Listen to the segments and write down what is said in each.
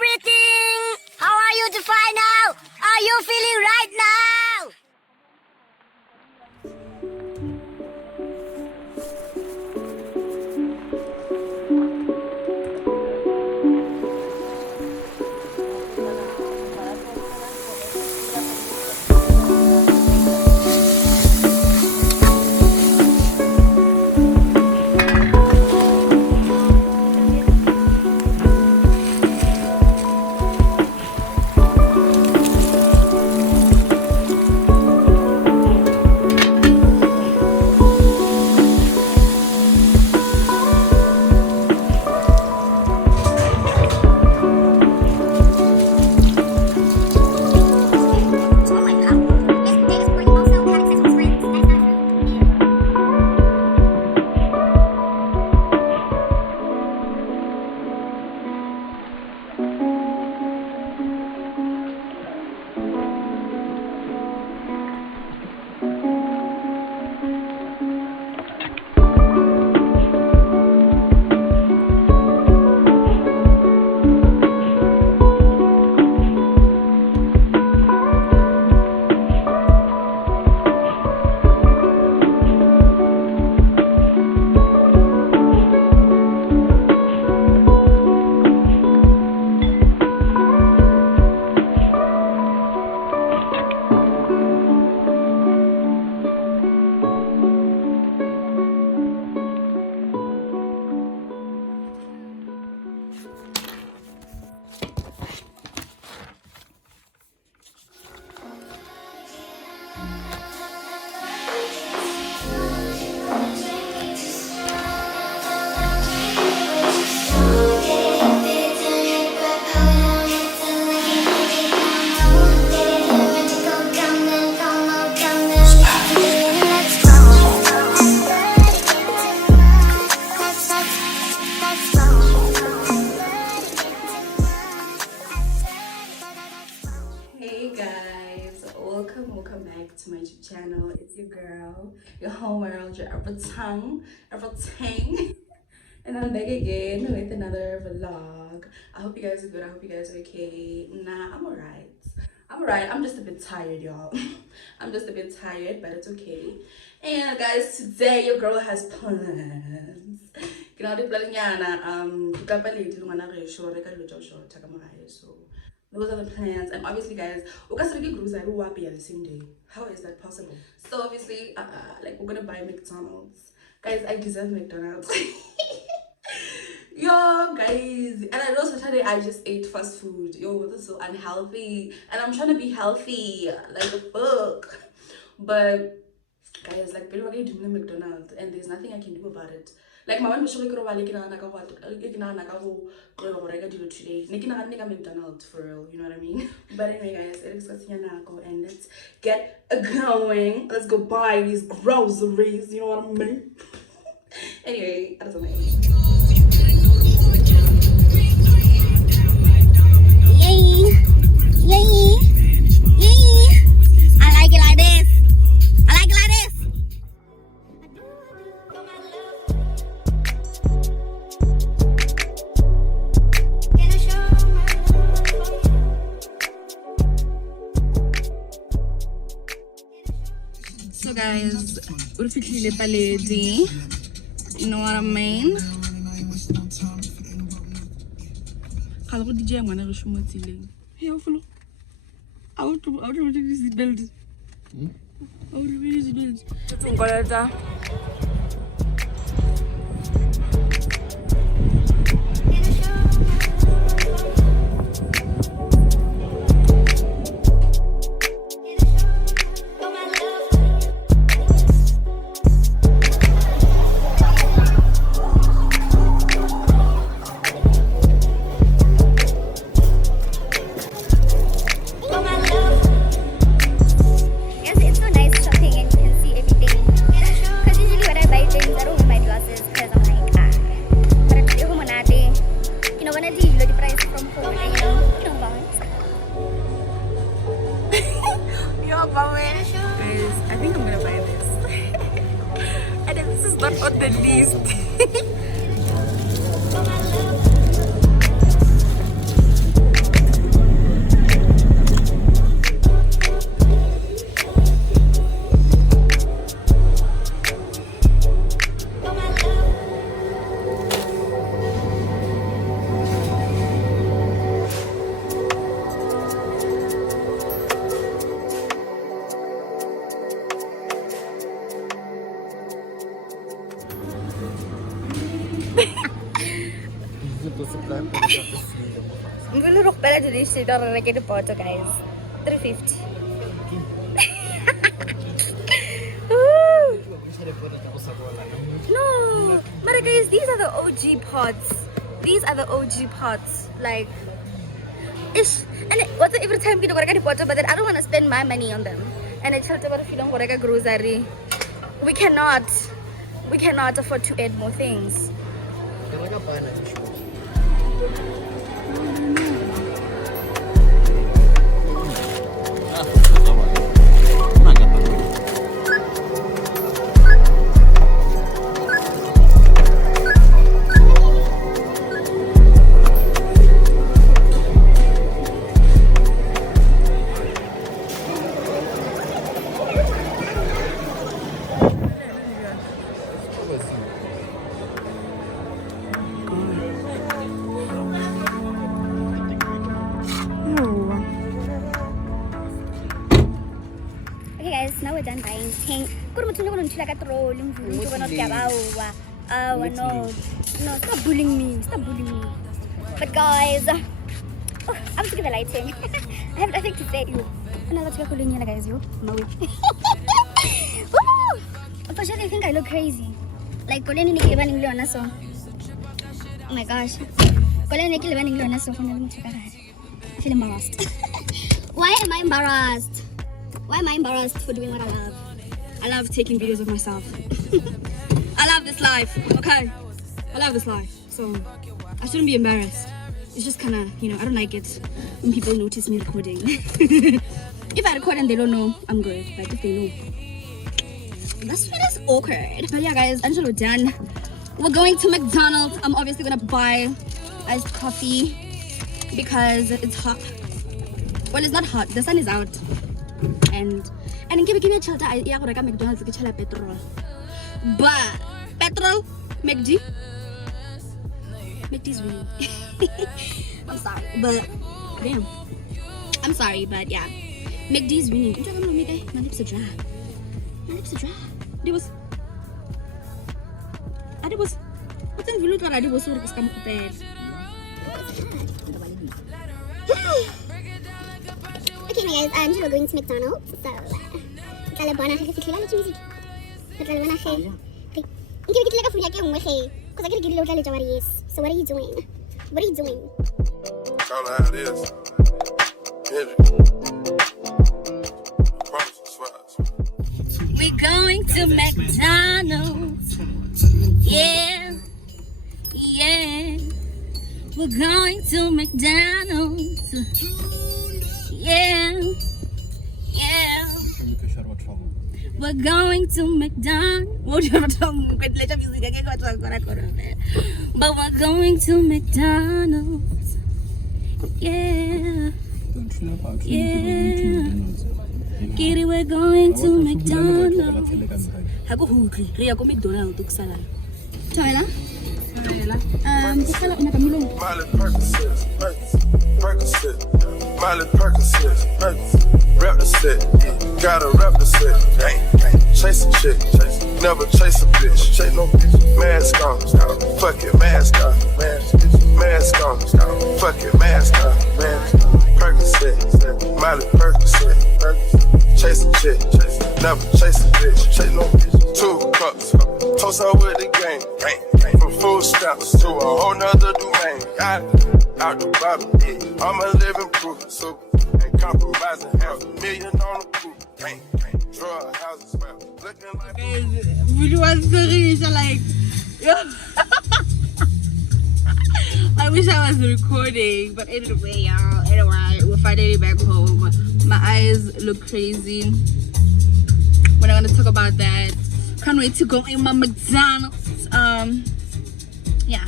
Everything! How are you to find out? Are you feeling right now? Hey guys, welcome back to my YouTube channel. It's your girl, your home world, your everything, and I'm back again with another vlog. I hope you guys are good. I hope you guys are okay. Nah, I'm alright. I'm just a bit tired, y'all. I'm just a bit tired, but it's okay. And guys, today your girl has plans. So those are the plans. And obviously guys, at the same day. How is that possible? So obviously like we're gonna buy McDonald's. Guys, I deserve McDonald's. Yo guys, and I know Saturday I just ate fast food. Yo, this is so unhealthy, and I'm trying to be healthy like the fuck. But guys, like people are doing McDonald's and there's nothing I can do about it. Like my mom today. McDonald's for real, you know what I mean? But anyway guys, and let's get going. Let's go buy these groceries, you know what I mean? Anyway, I don't know. Yay! Yay! Yay! I like it like this. I like it like this. So guys, ulifikile paledi. You know what I mean? Hey, I want to visit build. I want to visit build. guys from home. You know guys. Yo, guys, I think I'm gonna buy this. And this is not on the list. I'm gonna look better to this shit or I get a bottle, guys. 350. No, but guys, these are the OG pots. These are the OG pots. Like, ish. And what's every time you get a bottle, but then I don't want to spend my money on them. And I told about if you don't get a grocery, we cannot afford to add more things. Okay guys, now we're done buying things. No, stop bullying me. But guys, oh, I'm sick of the lighting. I have nothing to say. Guys, no. Unfortunately, I think I look crazy. Like, oh my gosh. I feel embarrassed. Why am I embarrassed? Why am I embarrassed for doing what I love? I love taking videos of myself. I love this life, okay? I love this life, so I shouldn't be embarrassed. It's just kind of, I don't like it when people notice me recording. If I record and they don't know, I'm good. But if they know, that's awkward. But yeah, guys, Angelo done. We're going to McDonald's. I'm obviously gonna buy iced coffee because it's hot. Well, it's not hot. The sun is out. And give me a shelter. I go to McDonald's to get petrol. But petrol, McD is winning. I'm sorry, but damn. I'm sorry, but yeah, McD is winning. My lips are dry. It was. I was. I think you look at it was so scam bad. Okay, guys, we're going to McDonald's. So, so what are you doing? What are you doing? Call it how it is. We're going to McDonald's. Yeah. We're going to McDonald's. Yeah. We're going to McDonald's. But we're going to McDonald's. Yeah. Kitty, we're going to McDonald's. Toilet? Miley Percocet, rep the set, gotta rep the set, chase a chick, never chase a bitch, chase no bitch, mask on, fuck it, mask on, mask on, fuck it, mask on, Percocet, Miley Percocet, chase a chick, never chase a bitch, chase no bitch, 2 cups, toast out with the game, from food stamps to a whole nother domain, out the bottom, I'm a living proof, so ain't compromising, $500,000 on the proof, drug houses, looking like Really was so rich, like, I wish I was recording, but anyway, y'all. Anyway, we're finally back home. My eyes look crazy. We're not gonna talk about that. Can't wait to go in my McDonald's. Yeah.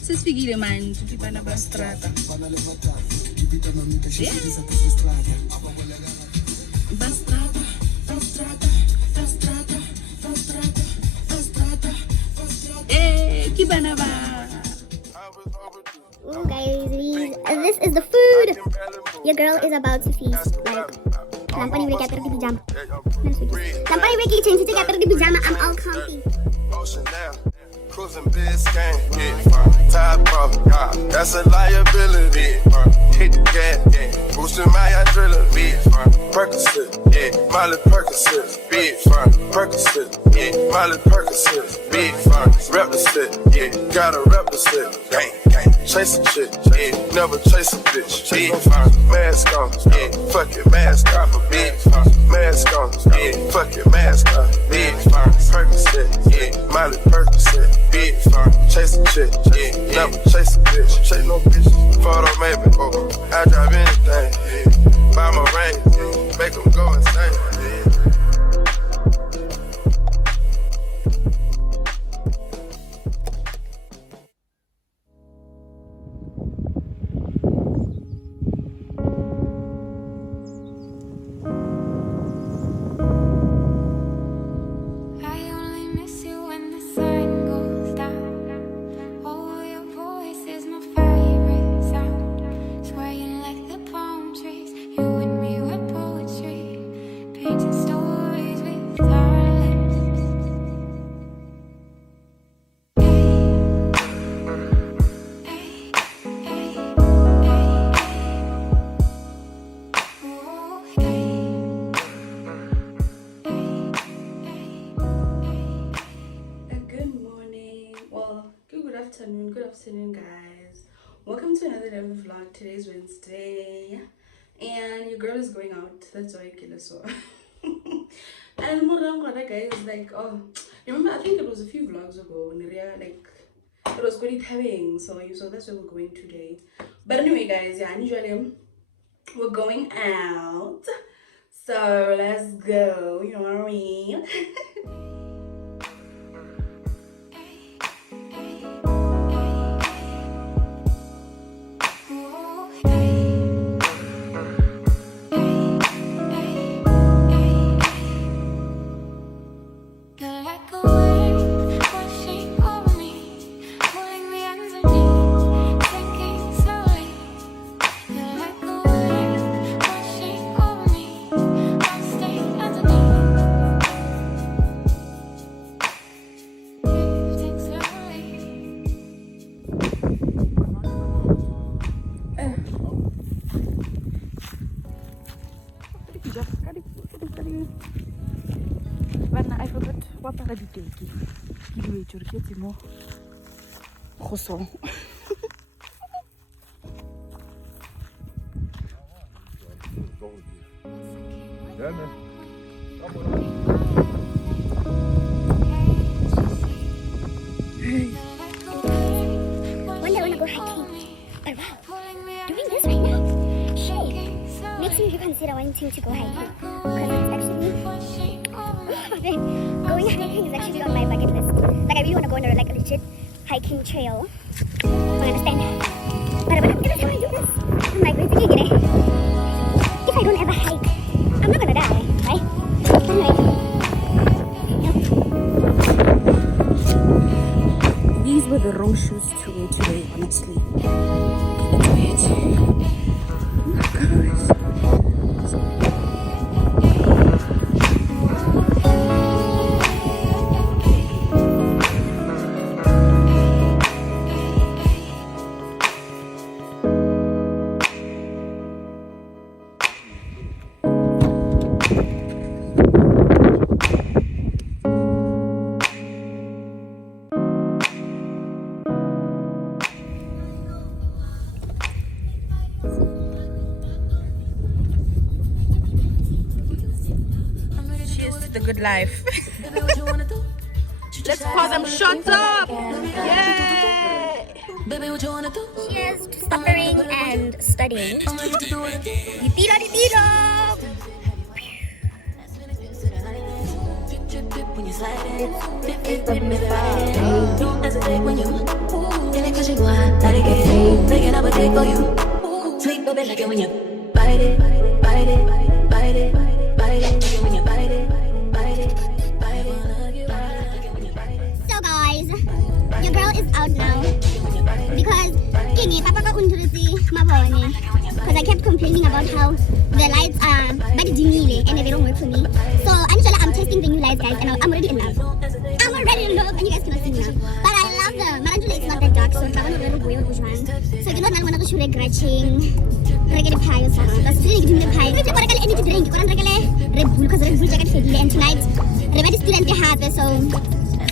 Sesfikile man. Tukipanda bastrata. Yeah. Bastrata. Hey, kibana ba. Ooh, guys, this is the food. Your girl is about to feast. Like, lampani boleh capture di pijama. Lampani boleh change to capture di pijama. I'm all comfy. Cruising Biscayne, top off, that's a liability. Hit the gas, boosting my adrenaline. Percocet, Molly Percocet, big fun. Percocet, Molly Percocet, big fun. Represent, gotta represent. Chase a chick, never chase a bitch. Big fun. Mask on, fuck it, mask off. Big fun. Mask on, fuck it, mask off. Big fun. Percocet, Molly Percocet. Big fun, chase a chick, never chase a bitch. Chase no bitch, photo maybe, I drive anything, buy my ring, make them go insane. Good afternoon guys, welcome to another day of the vlog. Today's Wednesday and your girl is going out, that's why I kill her so. And more than that guys, like, oh, remember I think it was a few vlogs ago when like it was quite having, so that's where we're going today. But anyway guys, yeah, usually we're going out, so let's go, you know what I mean. I forgot what para di teki. Ke di wetjore ke tsimo go so. Yeah, man. One day I wanna go hiking. But wow, doing this right now, hey, makes me reconsider wanting to go hiking. Because it's actually, going hiking is actually on my bucket list. Like I really wanna go on a like a legit hiking trail. You understand? But I'm gonna try to do this. I'm like thinking it. If I don't ever hike, I'm not gonna die, right? Anyway. These were the wrong shoes to wear today, honestly. It's weird. Oh my gosh. The good life. Let's pour them shots up. Yeah. Baby, what you wanna do? Cheers to suffering and studying. Yippee-la-dee-dee-la! When you slide it, don't hesitate when you get it 'cause you know I like it. Make it up a day for you. Sweet baby, like it when you bite it, bite it, bite it, bite it. Like it when you bite it, bite it, bite it. Like it when you bite it. So guys, your girl is out now because because I kept complaining about how the lights are very dimly and they don't work for me. So I'm testing the new lights, guys, and I'm already in love. I'm already in love, and you guys cannot see me now. But I love them. But it's not that dark, so I'm not very weird. So you know, I'm going to shoot a gratching. Regular pie, so that's really good. The pie. If you want to get anything to drink, you can regular Red Bull because Red Bull jacket for and tonight, the red is still in the heart, so I'm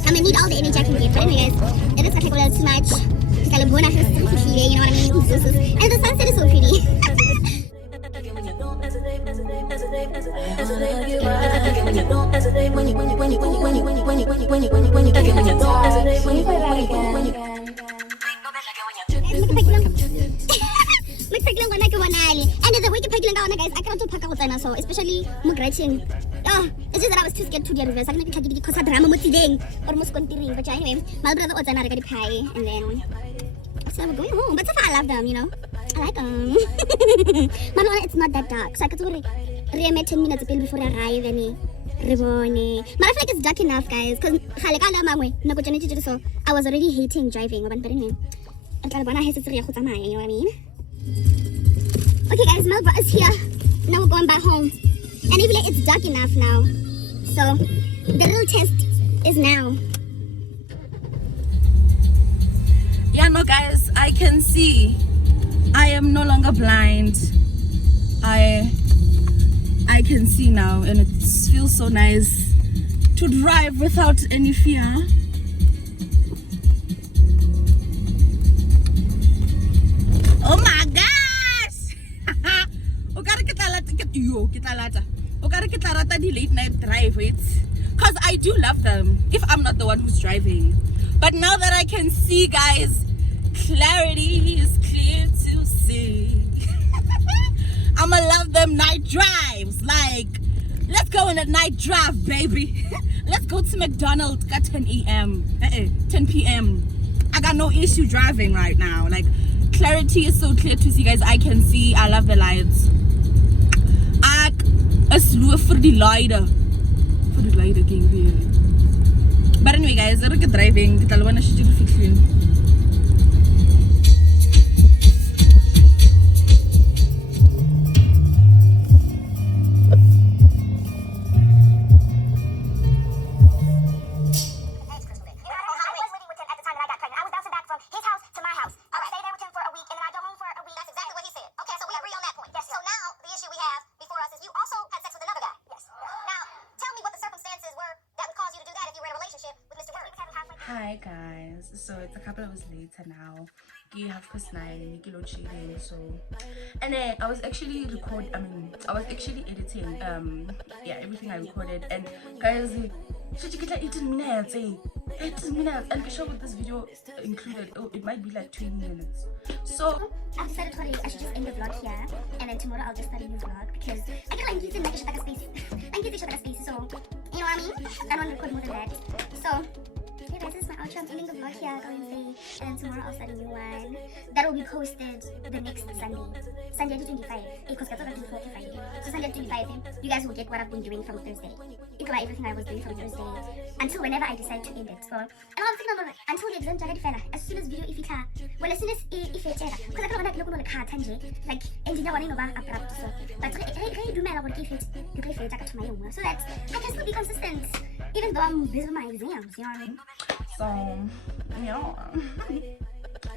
gonna need all the energy I can get. But anyways, it looks like I got too much. You know what I mean? And the sunset is so pretty. And there's a way to peg lang guys. I cannot do pack out so especially writing. Oh, it's just that I was too scared to do the reverse. I'm not going to cause a drama with today or most continuing. But anyway, my brother was another pie and then so we're going home. But so far I love them, you know. I like them. But it's not that dark. So I could do 10 minutes before I arrive and but I feel like it's dark enough, guys, because so I was already hating driving. But anyway, you know what I mean? Okay, guys, Melba is here. Now we're going back home. And even it's dark enough now. So the real test is now. Yeah, no, guys, I can see. I am no longer blind. I can see now, and it feels so nice to drive without any fear. Oh my gosh! The late night drive, because I do love them if I'm not the one who's driving. But now that I can see, guys, clarity is clear to see. I'ma love them night drives. Like, let's go on a night drive, baby. Let's go to McDonald's at 10 a.m. 10 p.m. I got no issue driving right now. Like, clarity is so clear to see, guys. I can see. I love the lights. A slew for the lighter. For the lighter game here. But anyway, guys, I'm driving. Kita luar na siya dito fixin. Hi guys, so it's a couple hours later now. 9:30, load shedding. So, and then I was actually editing everything I recorded. And guys, 18 minutes, 18 minutes, and sure with this video included, it might be like 20 minutes. So I've decided I should just end the vlog here, and then tomorrow I'll just start a new vlog because I feel like it's like a space. So you know what I mean? I don't want to record more than that. So yeah, guys, this is my outro. I'm ending the vlog here, and then tomorrow I'll start a new one that will be posted the next Sunday 25. Because that's what I do for Friday. So Sunday 25, you guys will get what I've been doing from Thursday. It's like everything I was doing from Thursday until whenever I decide to end it. So, and I'm thinking about until the exam as soon as video as soon as because I don't want to look on the card like engineer wanting over abrupt. So, but I do matter what if it to my own, so that I can still be consistent even though I'm busy with my exams. You know what I mean? So,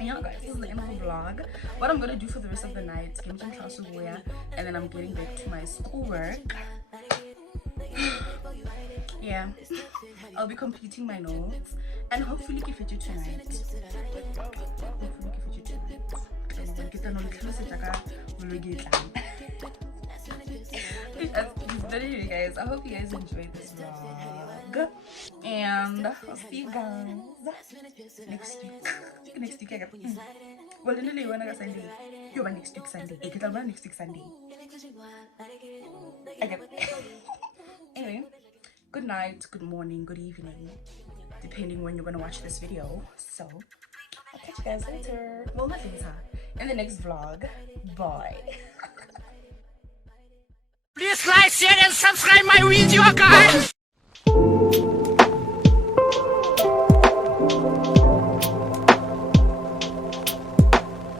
yeah, guys, this is the end of the vlog. What I'm gonna do for the rest of the night, and then I'm getting back to my schoolwork. Yeah, I'll be completing my notes and hopefully give it you tonight. But anyway, guys, I hope you guys enjoyed this vlog, and I'll see you guys next week. Next week, well, literally, when I Sunday, you want next week Sunday. I get next week Sunday. Anyway, good night, good morning, good evening, depending when you're gonna watch this video. So I'll catch you guys later. Well, not later, in the next vlog. Bye. Please like, share and subscribe my video, guys!